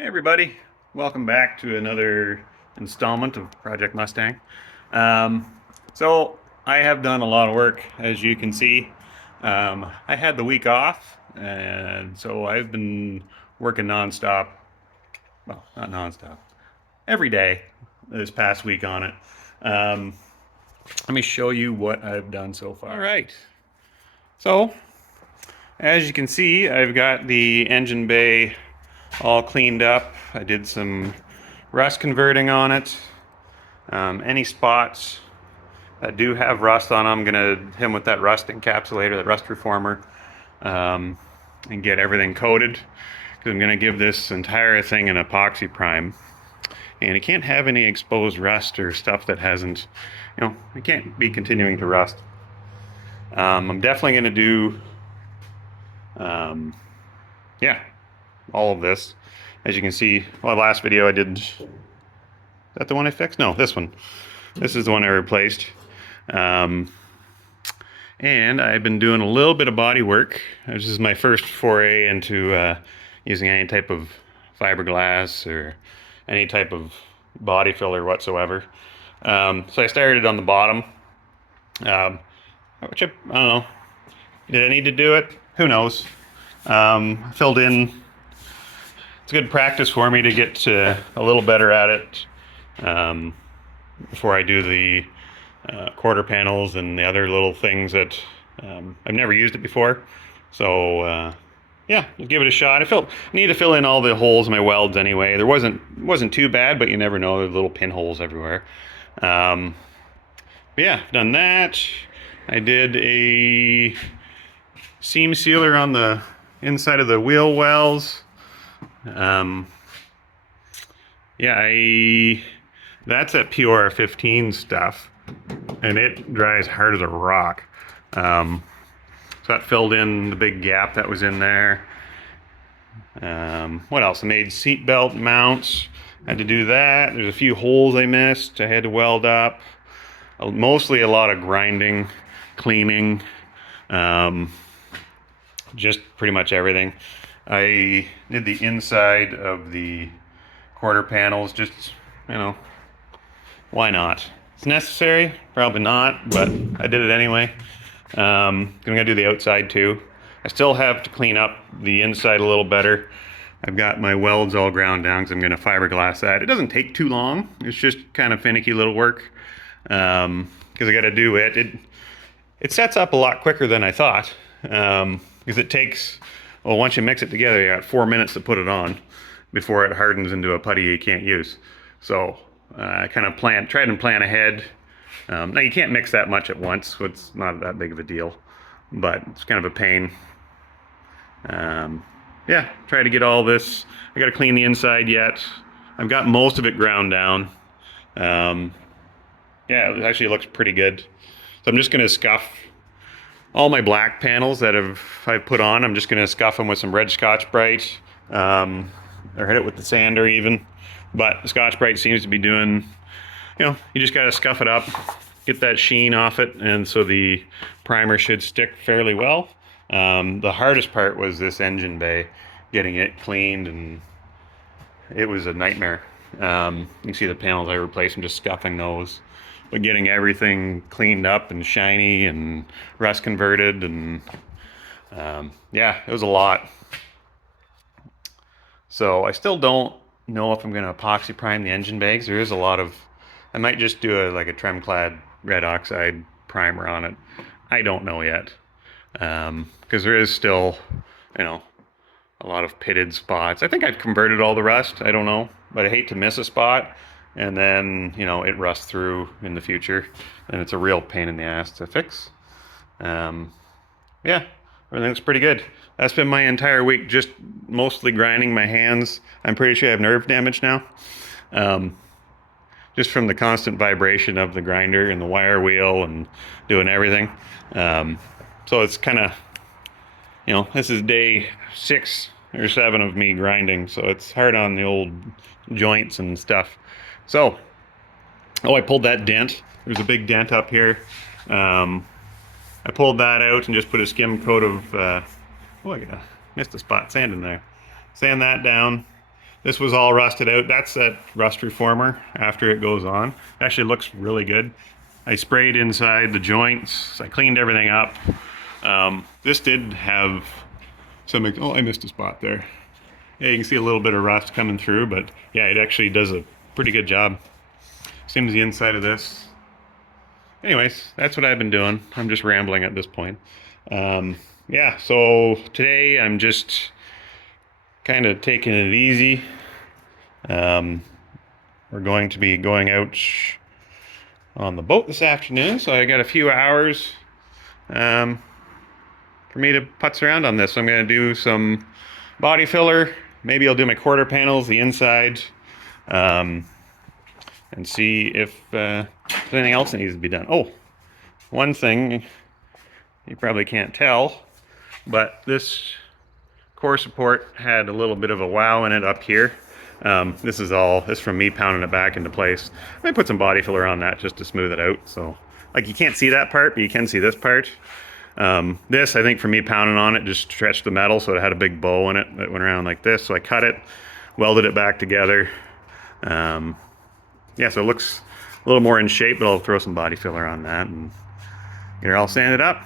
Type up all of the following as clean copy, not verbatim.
Hey everybody, welcome back to another installment of Project Mustang. Um, so I have done a lot of work, as you can see. I had the week off, and so I've been working nonstop. Well, not nonstop, every day this past week on it. Um, Let me show you what I've done so far. All right. So, as you can see, I've got the engine bay all cleaned up. I did some rust converting on it. Any spots that do have rust on them, I'm gonna hit them with that rust encapsulator, that rust reformer, and get everything coated. Because I'm gonna give this entire thing an epoxy prime, and it can't have any exposed rust or stuff that hasn't, it can't be continuing to rust. I'm definitely gonna do, yeah, all of this. As you can see, well, last video I did, is that the one I fixed? No, this one. This is the one I replaced. And I've been doing a little bit of body work. This is my first foray into using any type of fiberglass or any type of body filler whatsoever. So I started on the bottom, which I don't know. Did I need to do it? Who knows? Filled in. It's good practice for me to get a little better at it before I do the quarter panels and the other little things that I've never used it before. So yeah, just give it a shot. I need to fill in all the holes in my welds anyway. There wasn't too bad, but you never know. There's little pinholes everywhere. But yeah, done that. I did a seam sealer on the inside of the wheel wells. Yeah, that's that PR15 stuff, and it dries hard as a rock. So that filled in the big gap that was in there. What else? I made seat belt mounts. I had to do that. There's a few holes I missed. I had to weld up. Mostly a lot of grinding, cleaning, just pretty much everything. I did the inside of the quarter panels, just, why not? It's necessary, probably not, but I did it anyway. I'm gonna do the outside too. I still have to clean up the inside a little better. I've got my welds all ground down because I'm gonna fiberglass that. It doesn't take too long. It's just kind of finicky little work because I gotta do it. It sets up a lot quicker than I thought because it takes, well, once you mix it together, you got 4 minutes to put it on before it hardens into a putty you can't use. So I kind of tried and plan ahead. Now you can't mix that much at once, so it's not that big of a deal, but it's kind of a pain. Yeah, try to get all this. I got to clean the inside yet. I've got most of it ground down. Yeah, it actually looks pretty good. So I'm just going to scuff all my black panels that I've put on. I'm just going to scuff them with some red Scotch-Brite, or hit it with the sander even. But the Scotch-Brite seems to be doing, you just got to scuff it up, get that sheen off it, and so the primer should stick fairly well. The hardest part was this engine bay, getting it cleaned, and it was a nightmare. You can see the panels I replaced, I'm just scuffing those. But getting everything cleaned up and shiny and rust converted, and yeah, it was a lot. So I still don't know if I'm going to epoxy prime the engine bags. There is a lot of, I might just do like a Tremclad red oxide primer on it. I don't know yet because there is still, a lot of pitted spots. I think I've converted all the rust. I don't know, but I hate to miss a spot and then, it rusts through in the future, and it's a real pain in the ass to fix. Yeah, everything looks pretty good. That's been my entire week, just mostly grinding my hands. I'm pretty sure I have nerve damage now. Just from the constant vibration of the grinder and the wire wheel and doing everything. So it's kind of, this is day 6 or 7 of me grinding, so it's hard on the old joints and stuff. So, I pulled that dent. There's a big dent up here. I pulled that out and just put a skim coat of, I missed a spot, sand in there. Sand that down. This was all rusted out. That's that rust reformer after it goes on. It actually looks really good. I sprayed inside the joints. I cleaned everything up. This did have some, oh, I missed a spot there. Yeah, you can see a little bit of rust coming through, but yeah, it actually does a pretty good job. Same as the inside of this. Anyways, that's what I've been doing. I'm just rambling at this point. Yeah, so today I'm just kind of taking it easy. We're going to be going out on the boat this afternoon, so I got a few hours for me to putz around on this. So I'm going to do some body filler. Maybe I'll do my quarter panels, the inside, and see if anything else that needs to be done. Oh, one thing you probably can't tell, but this core support had a little bit of a wow in it up here. This is from me pounding it back into place. I might put some body filler on that just to smooth it out. So, like, you can't see that part, but you can see this part. This, I think, for me pounding on it, just stretched the metal so it had a big bow in it that went around like this. So I cut it, welded it back together. Yeah, so it looks a little more in shape, but I'll throw some body filler on that and get it all sanded up.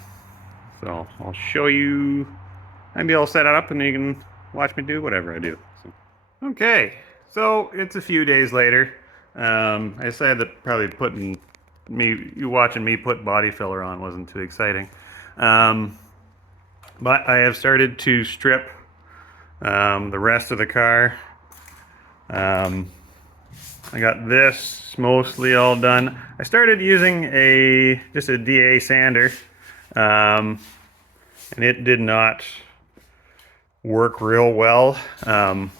So I'll show you. Maybe I'll set it up and you can watch me do whatever I do. So, okay, so it's a few days later. I decided that probably watching me put body filler on wasn't too exciting. But I have started to strip the rest of the car. I got this mostly all done. I started using just a DA sander, and it did not work real well.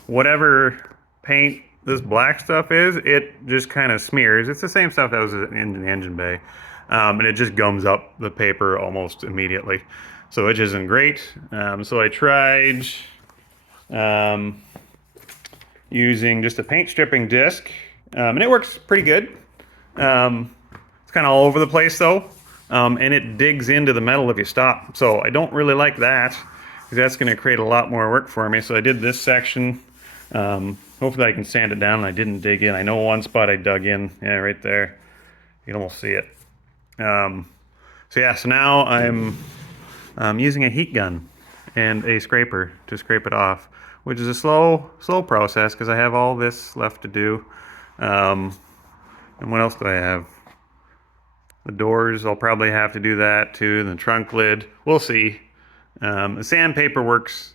Whatever paint this black stuff is, it just kind of smears. It's the same stuff that was in the engine bay, and it just gums up the paper almost immediately. So it isn't great. So I tried using just a paint stripping disc, and it works pretty good. It's kind of all over the place though, and it digs into the metal if you stop. So I don't really like that, because that's going to create a lot more work for me. So I did this section. Hopefully I can sand it down and I didn't dig in. I know one spot I dug in, yeah, right there. You can almost see it. So now I'm using a heat gun and a scraper to scrape it off, which is a slow process because I have all this left to do. And what else do I have? The doors, I'll probably have to do that too. And the trunk lid, we'll see. The sandpaper works.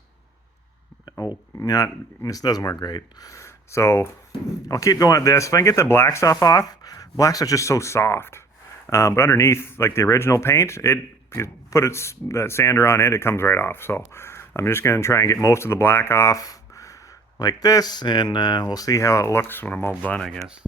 This doesn't work great. So I'll keep going at this. If I can get the black stuff off, black stuff's just so soft. But underneath, like the original paint, if you put that sander on it, it comes right off. So I'm just going to try and get most of the black off like this, and we'll see how it looks when I'm all done, I guess.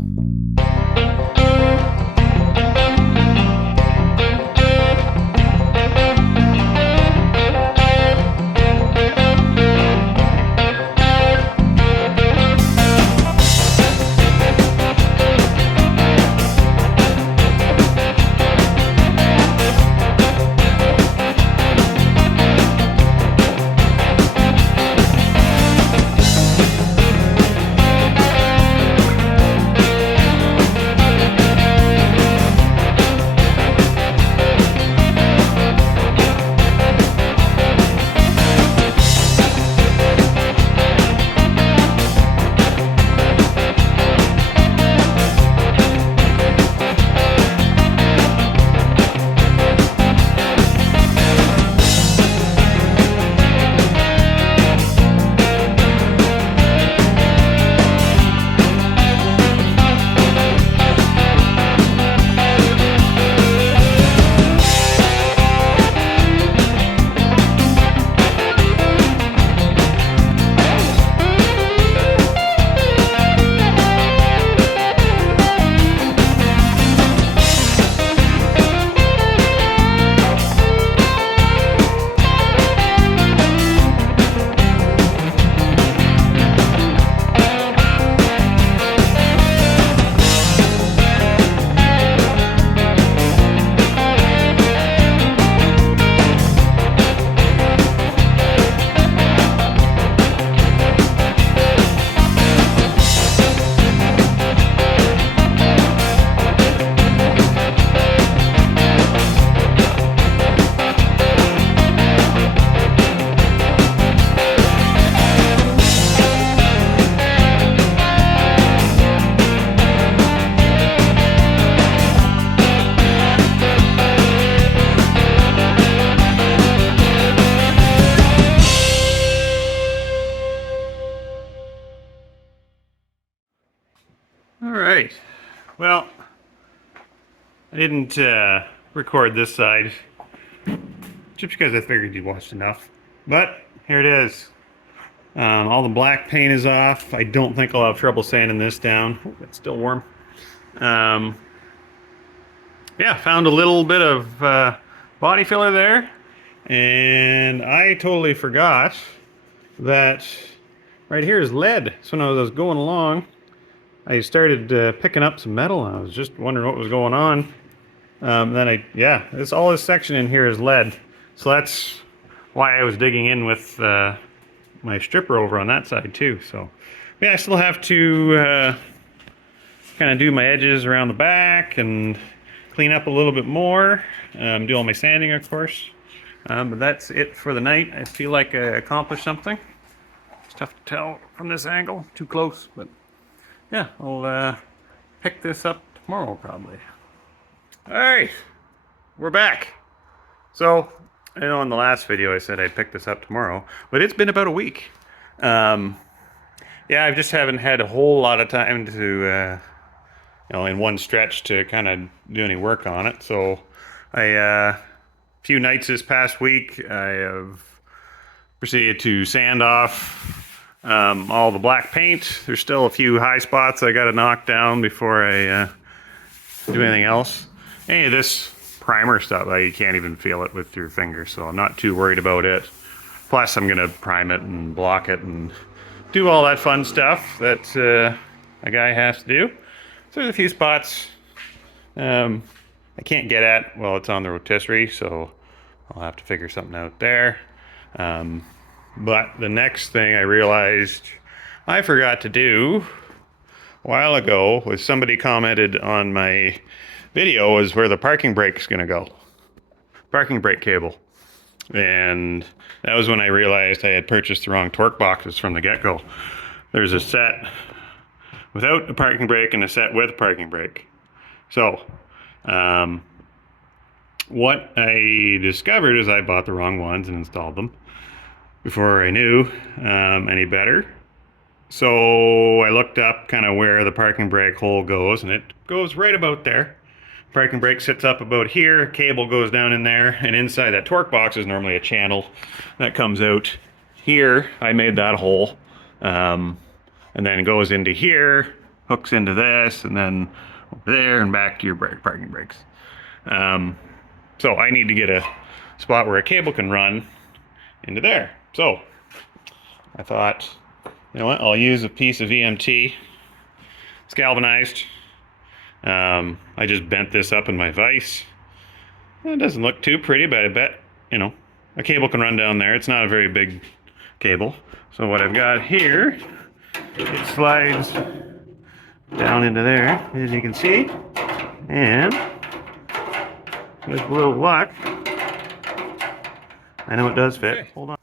All right. Well, I didn't record this side just because I figured you watched enough. But here it is. All the black paint is off. I don't think I'll have trouble sanding this down. Oh, it's still warm. Um, yeah, found a little bit of body filler there. And I totally forgot that right here is lead. So when I was going along, I started picking up some metal. And I was just wondering what was going on. Yeah, all this section in here is lead. So that's why I was digging in with my stripper over on that side too. So yeah, I still have to kind of do my edges around the back and clean up a little bit more. Do all my sanding, of course. But that's it for the night. I feel like I accomplished something. It's tough to tell from this angle, too close, but yeah, I'll pick this up tomorrow probably. All right, we're back. So, I know in the last video I said I'd pick this up tomorrow, but it's been about a week. Yeah, I just haven't had a whole lot of time to, in one stretch to kind of do any work on it. So, a few nights this past week, I have proceeded to sand off all the black paint. There's still a few high spots I got to knock down before I do anything else. Any of this primer stuff, you can't even feel it with your fingers, so I'm not too worried about it. Plus, I'm gonna prime it and block it and do all that fun stuff that a guy has to do. So there's a few spots I can't get at while it's on the rotisserie, so I'll have to figure something out there. But the next thing I realized I forgot to do a while ago was somebody commented on my video is where the parking brake is going to go. Parking brake cable. And that was when I realized I had purchased the wrong torque boxes from the get-go. There's a set without a parking brake and a set with a parking brake. So, what I discovered is I bought the wrong ones and installed them before I knew any better. So I looked up kind of where the parking brake hole goes, and it goes right about there. Parking brake sits up about here, cable goes down in there, and inside that torque box is normally a channel that comes out here. I made that hole, and then goes into here, hooks into this, and then over there and back to your parking brakes. So I need to get a spot where a cable can run into there. So I thought, you know what, I'll use a piece of EMT. It's galvanized. I just bent this up in my vise. It doesn't look too pretty, but I bet, a cable can run down there. It's not a very big cable. So what I've got here, it slides down into there, as you can see. And with a little luck, I know it does fit. Okay. Hold on.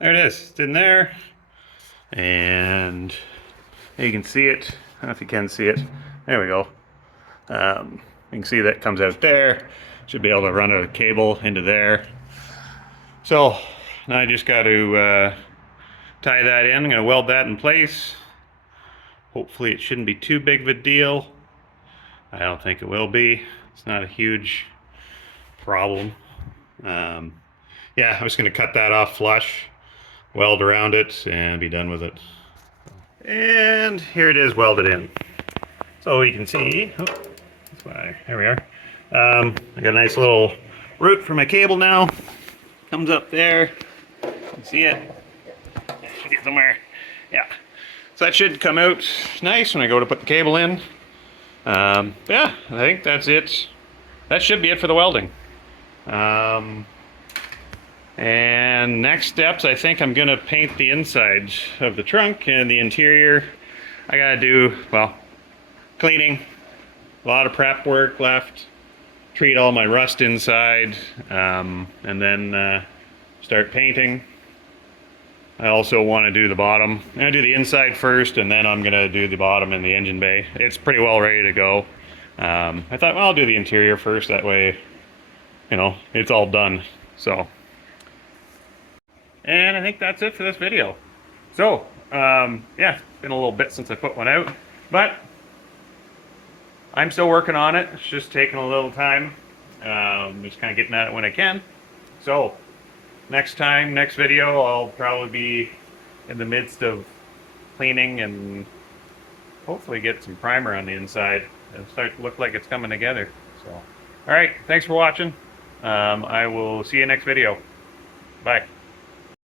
There it is. It's in there. And you can see it. I don't know if you can see it. There we go. You can see that comes out there. Should be able to run a cable into there. So now I just got to tie that in. I'm going to weld that in place. Hopefully it shouldn't be too big of a deal. I don't think it will be. It's not a huge problem. Yeah, I'm just going to cut that off flush, weld around it, and be done with it. And here it is welded in. So you can see, there we are. I got a nice little route for my cable now. Comes up there. You can see it. It should get somewhere. Yeah. So that should come out nice when I go to put the cable in. Yeah, I think that's it. That should be it for the welding. And next steps, I think I'm gonna paint the inside of the trunk and the interior. I gotta do, cleaning, a lot of prep work left, treat all my rust inside, and then start painting. I also want to do the bottom. I'm going to do the inside first, and then I'm going to do the bottom in the engine bay. It's pretty well ready to go. I thought, well, I'll do the interior first, that way, it's all done. So, and I think that's it for this video. So, yeah, it's been a little bit since I put one out, but I'm still working on it. It's just taking a little time. Just kind of getting at it when I can. So next time, next video, I'll probably be in the midst of cleaning and hopefully get some primer on the inside and start to look like it's coming together. So, all right, thanks for watching. I will see you next video. Bye.